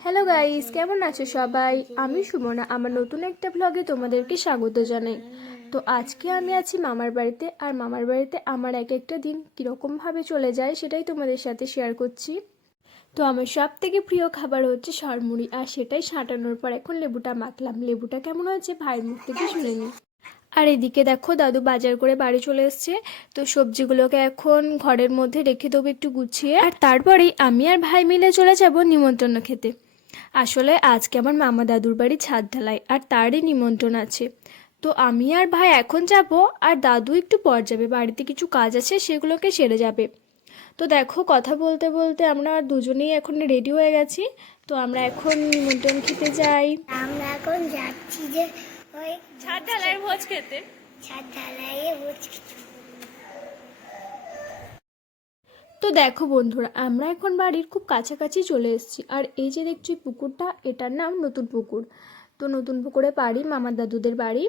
Hello guys কেমন আছো সবাই? আমি সুমনা, আমার নতুন একটা ব্লগে তোমাদেরকে স্বাগত জানাই। তো আজকে আমি আছি মামার বাড়িতে, আর মামার বাড়িতে আমার এক একটা দিন কীরকমভাবে চলে যায় সেটাই তোমাদের সাথে শেয়ার করছি। তো আমার সব থেকে প্রিয় খাবার হচ্ছে সরমুড়ি, আর সেটাই সাঁটানোর পর এখন লেবুটা মাখলাম। লেবুটা কেমন হয়েছে? ভাইয়ের মুখ থেকে শুনে নিই আর এদিকে দেখো দাদু বাজার করে বাড়ি চলে এসছে। তো সবজিগুলোকে এখন ঘরের মধ্যে রেখে দেবো একটু গুছিয়ে। আর তারপরেই আমি আর ভাই মিলে চলে যাব নিমন্ত্রণ খেতে। আসলে আজকে আমার মামা দাদুর বাড়ি ছাদ ঢালাই আর তারই নিমন্ত্রণ আছে। তো আমি আর ভাই এখন যাব আর দাদু একটু পর যাবে, বাড়িতে কিছু কাজ আছে সেগুলোকে সেরে যাবে। তো দেখো কথা বলতে বলতে আমরা দুজনেই এখন রেডি হয়ে গেছি। তো আমরা এখন নিমন্ত্রণ খেতে যাই। আমরা এখন যাচ্ছি যে ওই ছাদ ঢালাইয়ের ভোজ খেতে। ছাদ ঢালাইয়ে বসছি তো দেখো বন্ধুরা আমরা এখন বাড়ির খুব কাছাকাছি চলে এসেছি। আর এই যে দেখছি পুকুরটা এটার নাম নতুন পুকুর। তো নতুন পুকুরে বাড়ি মামার দাদুদের বাড়ি।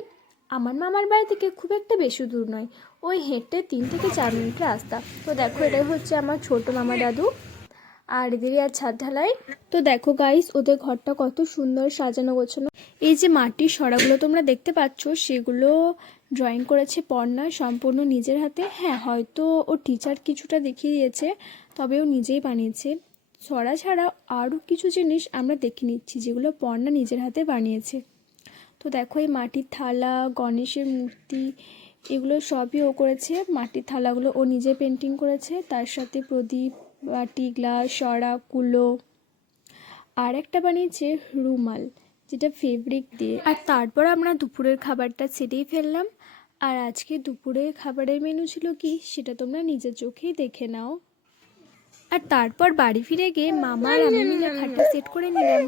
আমার মামার বাড়ি থেকে খুব একটা বেশি দূর নয় ওই হেঁটে তিন থেকে চার মিনিট রাস্তা। তো দেখো এটাই হচ্ছে আমার ছোট মামা দাদু। আর এদেরই আর ছাদ ঢালাই। তো দেখো গাইস ওদের ঘরটা কত সুন্দর সাজানো গোছানো। এই যে মাটির সরাগুলো তোমরা দেখতে পাচ্ছ, সেগুলো ড্রয়িং করেছে পর্ণা সম্পূর্ণ নিজের হাতে। হ্যাঁ হয়তো ও টিচার কিছুটা দেখিয়ে দিয়েছে, তবে ও নিজেই বানিয়েছে। ছড়া ছাড়া আরও কিছু জিনিস আমরা দেখে নিচ্ছি, যেগুলো পর্ণা নিজের হাতে বানিয়েছে। তো দেখো এই মাটির থালা, গণেশের মূর্তি, এগুলো সবই ও করেছে। মাটির থালাগুলো ও নিজে পেন্টিং করেছে। তার সাথে প্রদীপ বাটি, গ্লাস সরা কুলো। আর একটা বানিয়েছে রুমাল, যেটা ফেব্রিক দিয়ে। আর তারপর আমরা দুপুরের খাবারটা ছেড়েই ফেললাম। আর আজকে দুপুরের খাবারের মেনু ছিল কি, সেটা তোমরা নিজের চোখেই দেখে নাও। আর তারপর বাড়ি ফিরে গিয়ে মামার আমি মিলে খাটটা সেট করে নিলাম।